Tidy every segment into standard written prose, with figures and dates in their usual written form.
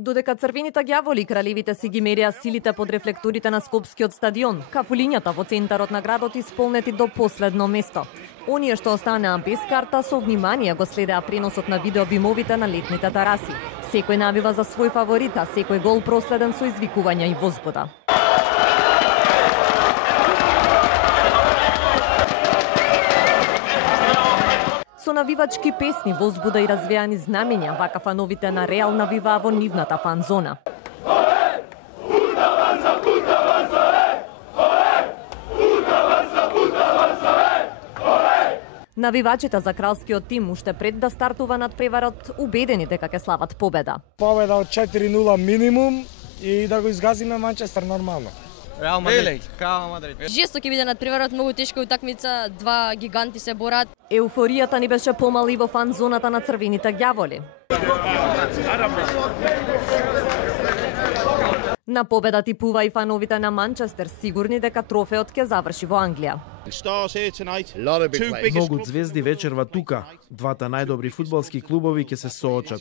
Додека црвените ѓаволи и кралевите си ги мереа силите под рефлекторите на Скопскиот стадион, кафулињата во центарот на градот исполнети до последно место. Оние што останаа без карта со внимание го следеа преносот на видеобимовите на летните тараси. Секој навива за свој фаворит, а секој гол проследен со извикувања и возбуда. Со навивачки песни, возбуда и развеани знамења, вака фановите на Реал навиваа во нивната фан зона. Навивачите за кралскиот тим уште пред да стартува надпреварот убедени дека ќе слават победа. Победа од 4-0 минимум и да го изгазиме Манчестер нормално. Реал Мадрид, Жесто ќе биде надпреварот, многу тешка утакмица, два гиганти се борат. Еуфоријата ни беше помала и во фан зоната на црвените ѓаволи. На победа типува и фановите на Манчестер, сигурни дека трофеот ќе заврши во Англија. Многу звезди вечерва тука. Двата најдобри фудбалски клубови ќе се соочат.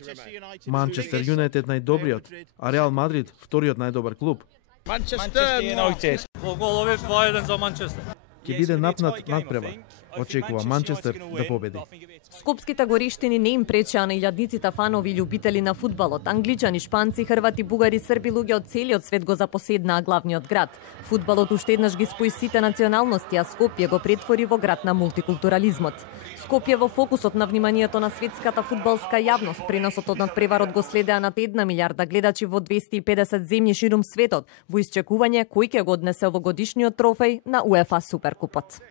Манчестер Юнайтед најдобриот, а Реал Мадрид вториот најдобар клуб. Манчестер Юнайтед. Во голови 2-1 за Манчестер. Ќе биде напнат надпревар. Очекува Манчестер да победи. Скопските гориштини не им пречеа на илјадниците фанови и љубители на фудбалот. Англичани, шпанци, хрвати, бугари, срби, луѓе од целиот свет го запоседнаа главниот град. Фудбалот уште еднаш ги спои сите националности, а Скопје го претвори во град на мултикултурализмот. Скопје во фокусот на вниманието на светската фудбалска јавност. Преносот од надпреварот го следеа над 1 милиарда гледачи во 250 земји ширум светот, во исчекување кој ќе го однесе овогодишниот трофеј на УЕФА Суперкупот.